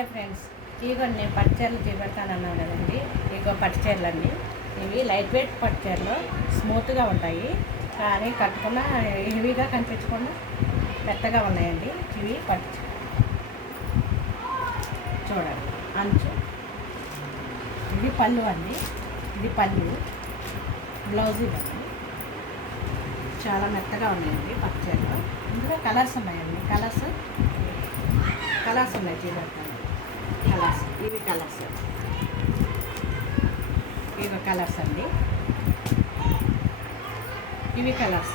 Hi friends, ఇదిగోండి నేను పట్టు చీరలు చూపెడతానన్నాను కదండి. ఇదిగో పట్టు చీరలు అండి. ఇవి లైట్ వెయిట్ పట్టు చీరలు, స్మూత్గా ఉంటాయి. కానీ కట్టుకున్న హెవీగా కనిపించకుండా మెత్తగా ఉన్నాయండి. ఇవి పట్టు చూడండి. అంచు ఇది పళ్ళు అండి. ఇది పళ్ళు, బ్లౌజ్ ఇవ్వండి. చాలా మెత్తగా ఉన్నాయండి పట్టు చీరలు. ఇందులో కలర్స్ ఉన్నాయండి. కలర్స్ ఉన్నాయి చూపెడతాను. కలర్స్ ఇవి కలర్స్ అండి. ఇవి కలర్స్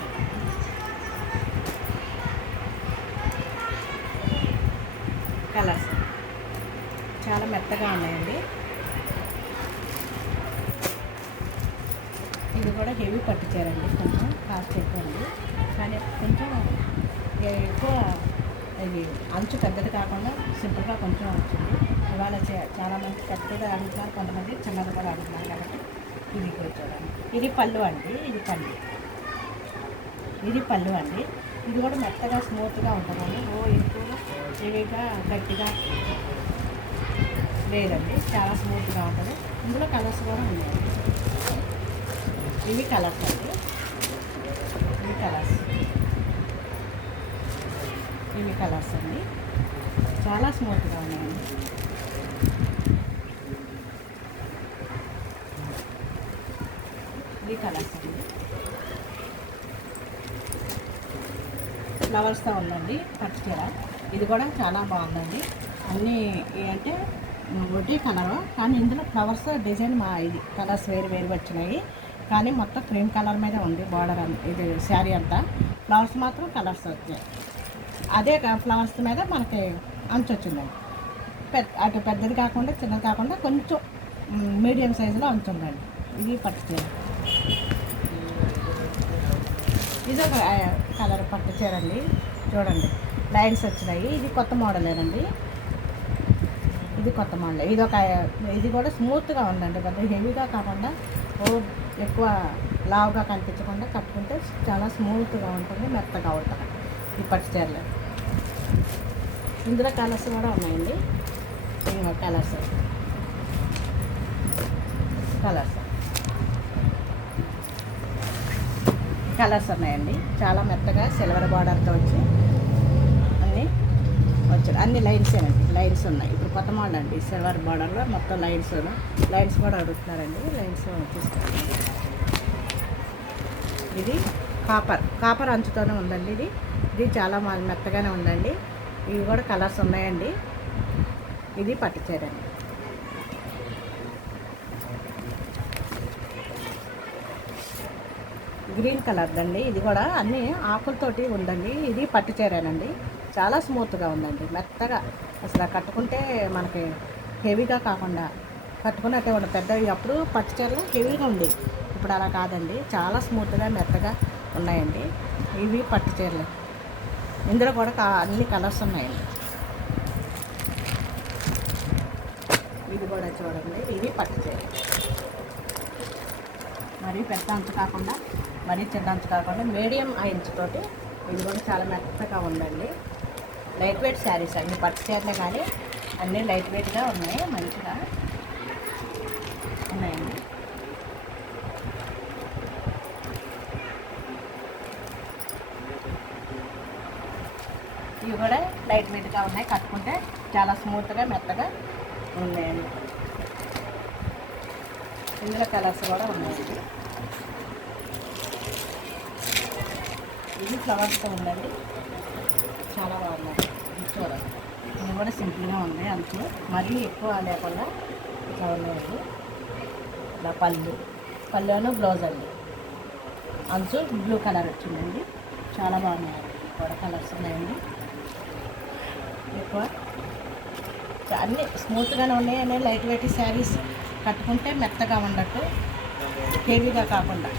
చాలా మెత్తగా ఉన్నాయండి. ఇది కూడా హెవీ పట్టు చీరండి. కొంచెం కాస్ట్ ఎక్కువ ఉంది, కానీ కొంచెం ఎక్కువ ఇది అంచు పెద్దది కాకుండా సింపుల్గా కొంచెం వచ్చింది. ఇవాళ చాలామంది పెద్దగా అడుగుతున్నారు, కొంతమంది చిన్నది కూడా అడుగుతున్నారు. కాబట్టి ఇది కూడా చూడండి. ఇది పళ్ళు అండి. ఇది పళ్ళు అండి. ఇది కూడా మెత్తగా స్మూత్గా ఉంటుందండి. ఎక్కువగా హెవీగా గట్టిగా లేదండి. చాలా స్మూత్గా ఉంటుంది. ఇందులో కలర్స్ కూడా ఉన్నాయండి. ఇవి కలర్స్ అండి. ఇవి కలర్స్ అండి. చాలా స్మూత్గా ఉన్నాయండి. ఇవి కలర్స్ అండి. ఫ్లవర్స్తో ఉందండి పట్టు చీర. ఇది కూడా చాలా బాగుందండి. అన్నీ అంటే ఒకటి కలరు, కానీ ఇందులో ఫ్లవర్స్ డిజైన్ ఇది కలర్స్ వేరు వచ్చినాయి. కానీ మొత్తం క్రీమ్ కలర్ మీద ఉంది బార్డర్. ఇది శారీ అంతా ఫ్లవర్స్ మాత్రం కలర్స్ వచ్చాయి. అదే ఫ్లవర్స్ మీద మనకి అంచు వచ్చిందండి. అటు పెద్దది కాకుండా చిన్నది కాకుండా కొంచెం మీడియం సైజులో అంచు ఉందండి. ఇది పట్టు చీర. ఇది ఒక కలర్ పట్టు చీర అండి. చూడండి, లైన్స్ వచ్చినాయి. ఇది కొత్త మోడలేనండి. ఇది కూడా స్మూత్గా ఉందండి. పెద్ద హెవీగా కాకుండా ఎక్కువ లావుగా కనిపించకుండా కట్టుకుంటే చాలా స్మూత్గా ఉంటుంది, మెత్తగా ఉంటుంది ఈ పట్టు చీరలు. ఇందులో కలర్స్ కూడా ఉన్నాయండి. కలర్స్ ఉన్నాయండి. చాలా మెత్తగా సిల్వర్ బార్డర్తో వచ్చి అన్ని లైన్స్ ఉన్నాయి. ఇప్పుడు కొత్త మోడల్ అండి. సిల్వర్ బార్డర్లో మొత్తం లైన్స్ కూడా అడుగుతున్నారండి. లైన్స్ తీసుకోండి. ఇది కాపర్ అంచుతోనే ఉందండి. ఇది చాలా మెత్తగానే ఉందండి. ఇవి కూడా కలర్స్ ఉన్నాయండి. ఇది పట్టు చీర అండి. గ్రీన్ కలర్ అండి. ఇది కూడా అన్ని ఆకులతోటి ఉందండి. ఇది పట్టు చీరేనండి. చాలా స్మూత్గా ఉందండి, మెత్తగా. అసలు కట్టుకుంటే మనకి హెవీగా కాకుండా కట్టుకున్నట్టే ఉండదు. పెద్దవి అప్పుడు పట్టు చీరలు హెవీగా ఉంది, ఇప్పుడు అలా కాదండి. చాలా స్మూత్గా మెత్తగా ఉన్నాయండి. ఇవి పట్టు చీరలు. ఇందులో కూడా అన్ని కలర్స్ ఉన్నాయండి. ఇది కూడా చూడండి. ఇది పట్టు చీర. మరీ పెద్ద అంచు కాకుండా మరీ చిన్న అంచు కాకుండా మీడియం అంచుతోటి ఇది కూడా చాలా మెత్తగా ఉందండి. లైట్ వెయిట్ శారీస్ అన్ని పట్టు చీరలే, కానీ అన్నీ లైట్ వెయిట్గా ఉన్నాయి, మంచిగా ఉన్నాయండి. ఇవి కూడా లైట్ వెయిట్గా ఉన్నాయి, కట్టుకుంటే చాలా స్మూత్గా మెత్తగా ఉన్నాయండి. ఇందులో కలర్స్ కూడా ఉన్నాయండి. ఇది ఫ్లవర్స్తో ఉందండి. చాలా బాగుంది. చూడండి, ఇది కూడా సింపుల్గా ఉంది. అంచు మరీ ఎక్కువ లేకుండా ఇట్లా ఉన్నాయండి. ఇలా పళ్ళు బ్లౌజ్ అండి. అంచు బ్లూ కలర్ వచ్చిందండి. చాలా బాగున్నాయండి. కూడా కలర్స్ ఉన్నాయండి. ఎక్కువ అన్నీ స్మూత్గానే ఉన్నాయి. అన్నీ లైట్ వెయిట్ శారీస్, కట్టుకుంటే మెత్తగా ఉన్నట్టు, హెవీగా కాకుండా.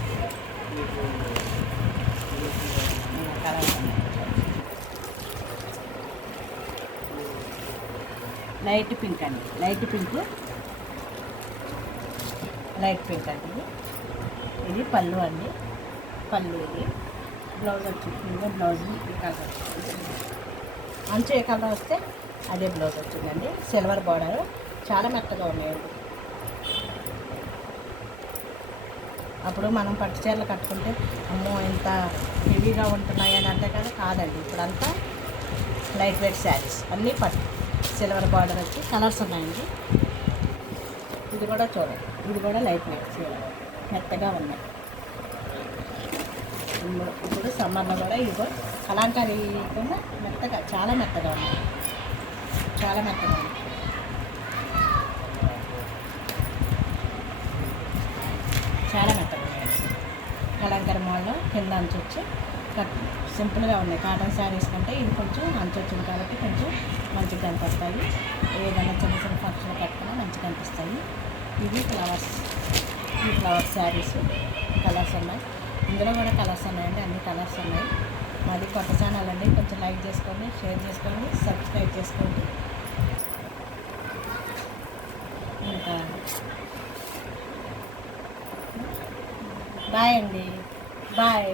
కలర్స్ లైట్ పింక్ అండి. లైట్ పింక్ అండి. ఇది పళ్ళు అండి. ఇది బ్లౌజ్ వచ్చింది. బ్లౌజ్ ఈ కలర్ అంచు ఏ కలర్ వస్తే అదే బ్లౌజ్ వచ్చిందండి. సిల్వర్ బార్డర్, చాలా మెత్తగా ఉన్నాయండి. అప్పుడు మనం పట్టు చీరలు కట్టుకుంటే అమ్మో ఇంత హెవీగా ఉంటున్నాయి అని అంటే కదా, కాదండి. ఇప్పుడంతా లైట్ వెయిట్ శారీస్ అన్నీ పట్టు. సిల్వర్ బార్డర్ వచ్చి కలర్స్ ఉన్నాయండి. ఇది కూడా చూడండి, ఇది కూడా లైట్ వెయిట్ చీర, మెత్తగా ఉన్నాయి. ఇప్పుడు సమ్మర్లో కూడా ఇదిగో కలాంకారీ కూడా మెత్తగా, చాలా మెత్తగా ఉన్నాయి, చాలా మెత్తగా ఉన్నాయి. చాలా మెత్తగా ఉన్నాయి. కలంకారీ మోడల్లో కింద అంచొచ్చు కట్ సింపుల్గా ఉన్నాయి. కాటన్ శారీస్ కంటే ఇది కొంచెం అంచొచ్చింది కాబట్టి కొంచెం మంచిగా కనిపిస్తాయి. ఏదైనా చిన్న చిన్న ఫంక్షన్ కట్టుకున్నా మంచిగా కనిపిస్తాయి. ఇవి ఫ్లవర్స్, ఈ ఫ్లవర్స్ శారీస్ కలర్స్ ఉన్నాయి. ఇందులో కూడా కలర్స్ ఉన్నాయండి, అన్ని కలర్స్ ఉన్నాయి. మాది కొత్త ఛానల్ అండి, కొంచెం లైక్ చేసుకోండి, షేర్ చేసుకోండి, సబ్స్క్రైబ్ చేసుకోండి. ఇంకా బాయ్ అండి, బాయ్.